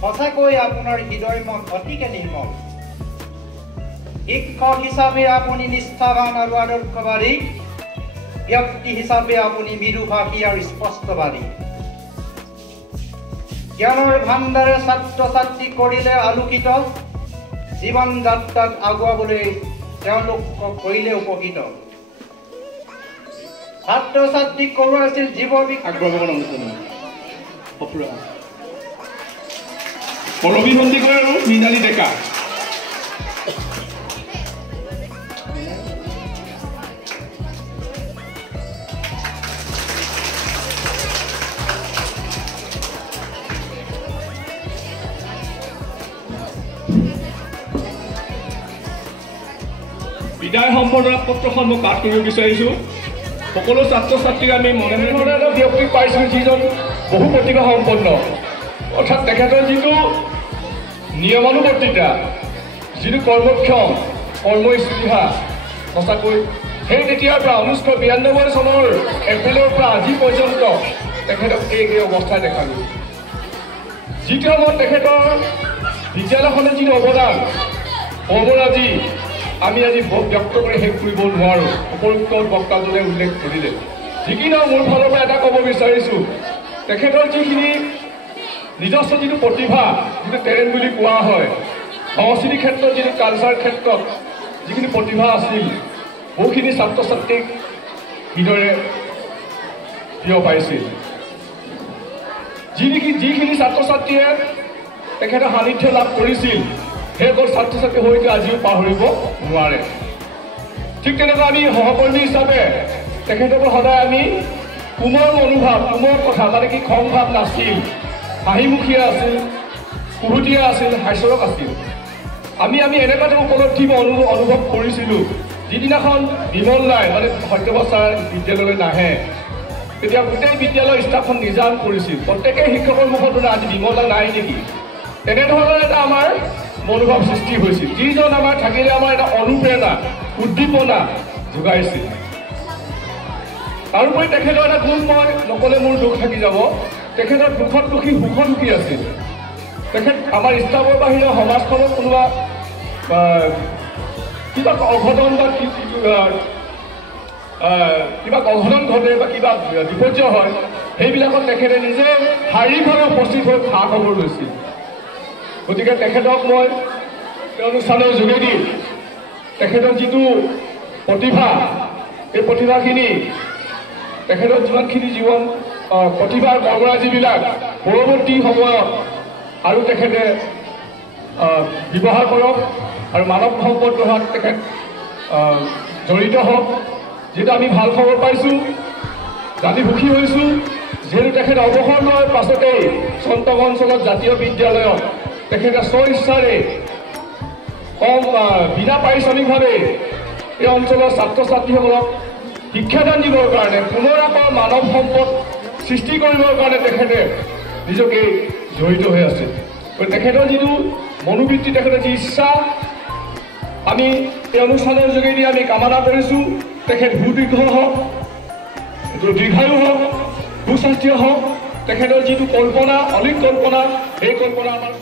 সঁচাকৈ আপোনাৰ হৃদয় মন অতিকে নিৰ্মল। শিক্ষক হিচাপে আপুনি নিষ্ঠাবান আৰু আদৰ্শবাদী, ব্যক্তি হিচাপে আপুনি মৃদুভাষী আৰু স্পষ্টবাদী। জ্ঞানৰ ভাণ্ডাৰে ছাত্ৰ ছাত্ৰী কৰিলে আলোকিত, জীৱন যাত্ৰাত আগুৱাবলৈ তেওঁলোকক কৰিলে উপকৃত। ছাত্ৰ ছাত্ৰীক কৰোৱাইছিল জীৱ পৰবী সন্দিকৈ আৰু মৃণালী ডেকা। বিদায় সম্বৰ্ধনা পত্ৰখন মই পাঠ কৰিব বিচাৰিছোঁ। সকলো ছাত্ৰ ছাত্ৰীক আমি মনে মনে এটা ব্যক্তিক পাইছোঁ যিজন বহু প্ৰতিভা সম্পন্ন, অৰ্থাৎ তেখেতৰ যিটো নিয়মানুবৰ্তিতা, যিটো কৰ্মক্ষম, কৰ্মস্পৃহা, সঁচাকৈ সেই তেতিয়াৰ পৰা 1992 চনৰ এপ্ৰিলৰ পৰা আজি পৰ্যন্ত তেখেতক এই অৱস্থাই দেখালোঁ। যিটো সময়ত তেখেতৰ বিদ্যালয়খনৰ যিটো অৱদান আজি আমি আজি ব্যক্ত কৰি শেষ কৰিব নোৱাৰোঁ, উপযুক্ত বক্তাজনে উল্লেখ কৰিলে। যি কি নহওক মোৰ ফালৰ পৰা এটা ক'ব বিচাৰিছোঁ, তেখেতৰ যিখিনি নিজস্ব যিটো প্ৰতিভা, যিটো টেলেণ্ট বুলি কোৱা হয়, সংস্কৃতিৰ ক্ষেত্ৰত যিটো কালচাৰ ক্ষেত্ৰত যিখিনি প্ৰতিভা আছিল, বহুখিনি ছাত্ৰ ছাত্ৰীক হৃদয়ৰে প্ৰিয় পাইছিল। যিখিনি ছাত্ৰ ছাত্ৰীয়ে তেখেতৰ সান্নিধ্য লাভ কৰিছিল, সেইসকল ছাত্ৰ ছাত্ৰী হয়তো আজিও পাহৰিব নোৱাৰে। ঠিক তেনেকৈ আমি সহকৰ্মী হিচাপে তেখেতৰ পৰা সদায় আমি কোমৰ মনোভাৱ, কোমৰ কথা, মানে কি খং ভাৱ নাছিল, হাঁহিমুখীয়া আছিল, কুহুতীয়া আছিল, হাস্যৰস আছিল। আমি এনেকুৱা এটা উপলব্ধি অনুভৱ কৰিছিলোঁ, যিদিনাখন বিমল নাই মানে সত্যবাদ ছাৰ বিদ্যালয়লৈ নাহে, তেতিয়া গোটেই বিদ্যালয়ৰ ষ্টাফখন নিজান কৰিছিল। প্ৰত্যেকেই শিক্ষকৰ মুখত আজি বিমল নাই নেকি, তেনেধৰণৰ এটা আমাৰ মনোভাৱ সৃষ্টি হৈছিল, যিজন আমাৰ থাকিলে আমাৰ এটা অনুপ্ৰেৰণা, উদ্দীপনা যোগাইছিল। তাৰোপৰি তেখেতৰ এটা গুণ মই নক'লে মোৰ দুখ থাকি যাব, তেখেতৰ দুখত দুখী সুখত সুখী আছিল। তেখেত আমাৰ ষ্টাফৰ বাহিৰে সমাজখনত কোনোবা কিবা অঘটন বা কিবা অঘটন ঘটে বা কিবা বিপৰ্যয় হয়, সেইবিলাকত তেখেতে নিজে শাৰীৰিকভাৱে উপস্থিত হৈ খা খবৰ লৈছিল। গতিকে তেখেতক মই এই অনুষ্ঠানৰ যোগেদি তেখেতৰ যিটো প্ৰতিভা, এই প্ৰতিভাখিনি তেখেতৰ যিমানখিনি জীৱন প্ৰতিভাৰ কৰ্মৰাজিবিলাক পৰৱৰ্তী সময়ত আৰু তেখেতে ব্যৱহাৰ কৰক আৰু মানৱ সম্পদ গঢ়াত তেখেত জড়িত হওক। যিহেতু আমি ভাল খবৰ পাইছোঁ, জানি সুখী হৈছোঁ, যিহেতু তেখেত অৱসৰ লোৱাৰ পাছতেই চন্তক অঞ্চলত জাতীয় বিদ্যালয়ত তেখেতে স্বইচ্ছাৰে বিনা পাৰিশ্ৰমিকভাৱে এই অঞ্চলৰ ছাত্ৰ ছাত্ৰীসকলক শিক্ষাদান দিবৰ কাৰণে, পুনৰ আকৌ মানৱ সম্পদ সৃষ্টি কৰিবৰ কাৰণে তেখেতে নিজকে জড়িত হৈ আছে। তেখেতৰ যিটো মনোবৃত্তি, তেখেতৰ যি ইচ্ছা, আমি এই অনুষ্ঠানৰ যোগেদি আমি কামনা কৰিছোঁ তেখেত সুদীৰ্ঘ হওক, দীৰ্ঘায়ু হওক, সুস্বাস্থ্য হওক। তেখেতৰ যিটো কল্পনা, অলিক কল্পনা, সেই কল্পনা আমাৰ